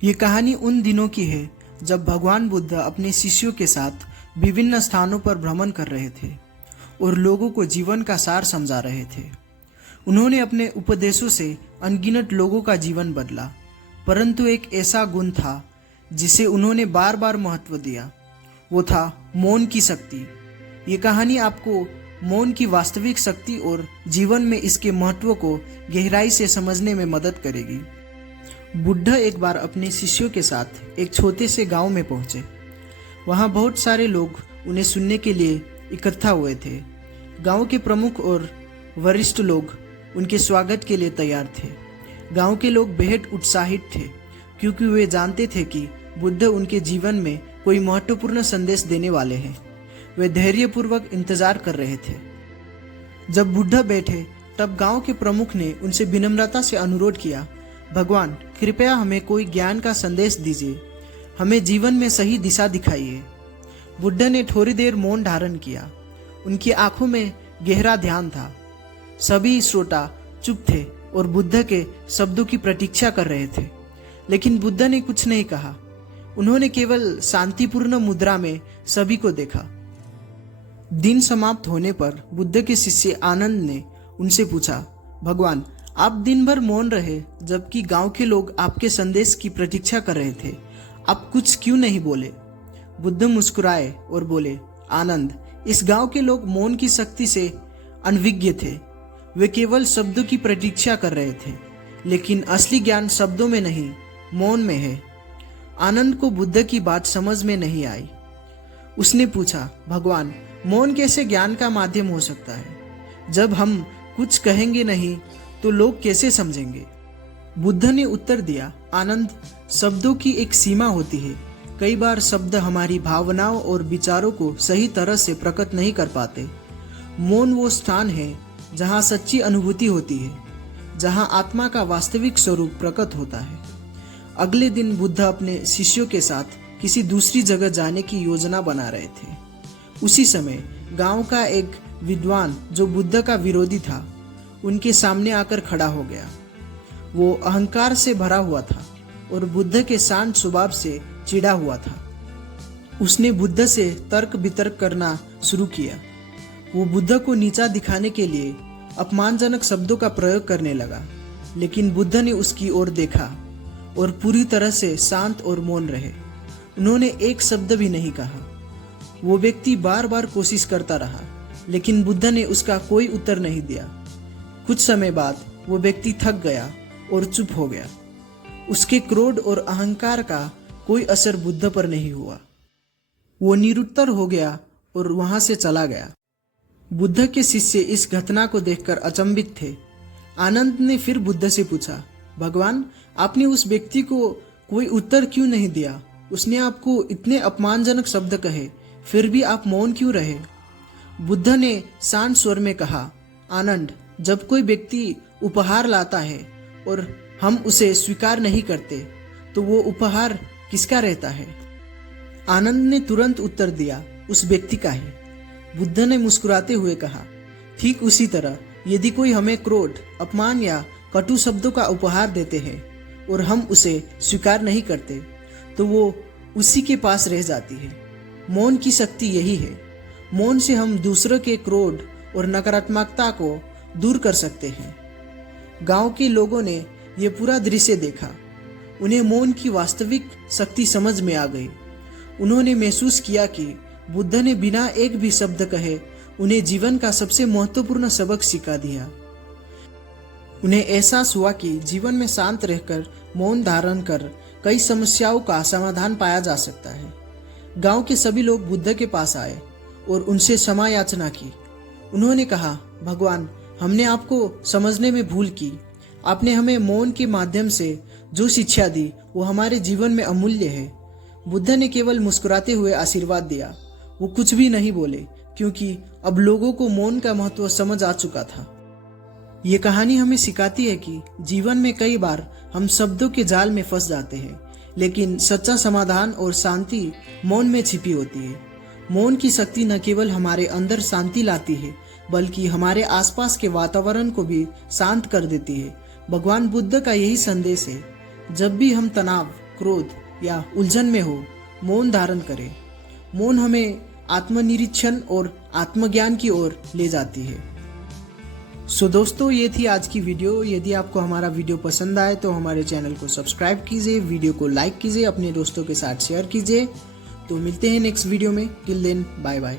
ये कहानी उन दिनों की है जब भगवान बुद्ध अपने शिष्यों के साथ विभिन्न स्थानों पर भ्रमण कर रहे थे और लोगों को जीवन का सार समझा रहे थे। उन्होंने अपने उपदेशों से अनगिनत लोगों का जीवन बदला, परंतु एक ऐसा गुण था जिसे उन्होंने बार बार महत्व दिया, वो था मौन की शक्ति। ये कहानी आपको मौन की वास्तविक शक्ति और जीवन में इसके महत्व को गहराई से समझने में मदद करेगी। बुद्ध एक बार अपने शिष्यों के साथ एक छोटे से गांव में पहुंचे। वहां बहुत सारे लोग उन्हें सुनने के लिए इकट्ठा हुए थे। गांव के प्रमुख और वरिष्ठ लोग उनके स्वागत के लिए तैयार थे। गांव के लोग बेहद उत्साहित थे क्योंकि वे जानते थे कि बुद्ध उनके जीवन में कोई महत्वपूर्ण संदेश देने वाले हैं। वे धैर्यपूर्वक इंतजार कर रहे थे। जब बुद्ध बैठे तब गांव के प्रमुख ने उनसे विनम्रता से अनुरोध किया, भगवान कृपया हमें कोई ज्ञान का संदेश दीजिए, हमें जीवन में सही दिशा दिखाइए। बुद्ध ने थोड़ी देर मौन धारण किया। उनकी आंखों में गहरा ध्यान था। सभी श्रोता चुप थे और बुद्ध के शब्दों की प्रतीक्षा कर रहे थे, लेकिन बुद्ध ने कुछ नहीं कहा। उन्होंने केवल शांतिपूर्ण मुद्रा में सभी को देखा। दिन समाप्त होने पर बुद्ध के शिष्य आनंद ने उनसे पूछा, भगवान आप दिन भर मौन रहे जबकि गांव के लोग आपके संदेश की प्रतीक्षा कर रहे थे, आप कुछ क्यों नहीं बोले? बुद्ध मुस्कुराए और बोले, आनंद, इस गांव के लोग मौन की शक्ति से अनभिज्ञ थे। वे केवल शब्दों की प्रतीक्षा कर रहे थे, लेकिन असली ज्ञान शब्दों में नहीं, मौन में है। आनंद को बुद्ध की बात समझ में नहीं आई। उसने पूछा, भगवान मौन कैसे ज्ञान का माध्यम हो सकता है? जब हम कुछ कहेंगे नहीं तो लोग कैसे समझेंगे? बुद्ध ने उत्तर दिया, आनंद, शब्दों की एक सीमा होती है। कई बार शब्द हमारी भावनाओं और विचारों को सही तरह से प्रकट नहीं कर पाते। मौन वो स्थान है जहाँ सच्ची अनुभूति होती है, जहाँ आत्मा का वास्तविक स्वरूप प्रकट होता है। अगले दिन बुद्ध अपने शिष्यों के साथ किसी दूसरी जगह जाने की योजना बना रहे थे। उसी समय गांव का एक विद्वान जो बुद्ध का विरोधी था, उनके सामने आकर खड़ा हो गया। वो अहंकार से भरा हुआ था और बुद्ध के शांत स्वभाव से चिढ़ा हुआ था। उसने बुद्ध से तर्क वितर्क करना शुरू किया। वो बुद्ध को नीचा दिखाने के लिए अपमानजनक शब्दों का प्रयोग करने लगा, लेकिन बुद्ध ने उसकी ओर देखा और पूरी तरह से शांत और मौन रहे। उन्होंने एक शब्द भी नहीं कहा। वो व्यक्ति बार बार कोशिश करता रहा, लेकिन बुद्ध ने उसका कोई उत्तर नहीं दिया। कुछ समय बाद वो व्यक्ति थक गया और चुप हो गया। उसके क्रोध और अहंकार का कोई असर बुद्ध पर नहीं हुआ। वो निरुत्तर हो गया और वहां से चला गया। बुद्ध के शिष्य इस घटना को देखकर अचंभित थे। आनंद ने फिर बुद्ध से पूछा, भगवान आपने उस व्यक्ति को कोई उत्तर क्यों नहीं दिया? उसने आपको इतने अपमानजनक शब्द कहे, फिर भी आप मौन क्यों रहे? बुद्ध ने शांत स्वर में कहा, आनंद, जब कोई व्यक्ति उपहार लाता है और हम उसे स्वीकार नहीं करते तो वो उपहार किसका रहता है? आनंद ने तुरंत उत्तर दिया, उस व्यक्ति का है। बुद्ध ने मुस्कुराते हुए कहा, ठीक उसी तरह यदि कोई हमें क्रोध, अपमान या कटु शब्दों का उपहार देते हैं और हम उसे स्वीकार नहीं करते तो वो उसी के पास रह जाती है। मौन की शक्ति यही है। मौन से हम दूसरों के क्रोध और नकारात्मकता को दूर कर सकते हैं। गांव के लोगों ने यह पूरा दृश्य देखा। उन्हें मौन की वास्तविक शक्ति समझ में आ गई। उन्होंने महसूस किया कि बुद्ध ने बिना एक भी शब्द कहे उन्हें जीवन का सबसे महत्वपूर्ण सबक सिखा दिया। उन्हें एहसास हुआ कि जीवन में शांत रहकर मौन धारण कर कई समस्याओं का समाधान पाया जा सकता है। गांव के सभी लोग बुद्ध के पास आए और उनसे क्षमा याचना की। उन्होंने कहा, भगवान हमने आपको समझने में भूल की। आपने हमें मौन के माध्यम से जो शिक्षा दी वो हमारे जीवन में अमूल्य है। बुद्ध ने केवल मुस्कुराते हुए आशीर्वाद दिया। वो कुछ भी नहीं बोले क्योंकि अब लोगों को मौन का महत्व समझ आ चुका था। ये कहानी हमें सिखाती है कि जीवन में कई बार हम शब्दों के जाल में फंस जाते हैं, लेकिन सच्चा समाधान और शांति मौन में छिपी होती है। मौन की शक्ति न केवल हमारे अंदर शांति लाती है, बल्कि हमारे आसपास के वातावरण को भी शांत कर देती है। भगवान बुद्ध का यही संदेश है। जब भी हम तनाव, क्रोध या उलझन में हो, मौन धारण करें। मौन हमें आत्मनिरीक्षण और आत्मज्ञान की ओर ले जाती है। सो दोस्तों, ये थी आज की वीडियो। यदि आपको हमारा वीडियो पसंद आए तो हमारे चैनल को सब्सक्राइब कीजिए, वीडियो को लाइक कीजिए, अपने दोस्तों के साथ शेयर कीजिए। तो मिलते हैं नेक्स्ट वीडियो में। Till then, bye bye.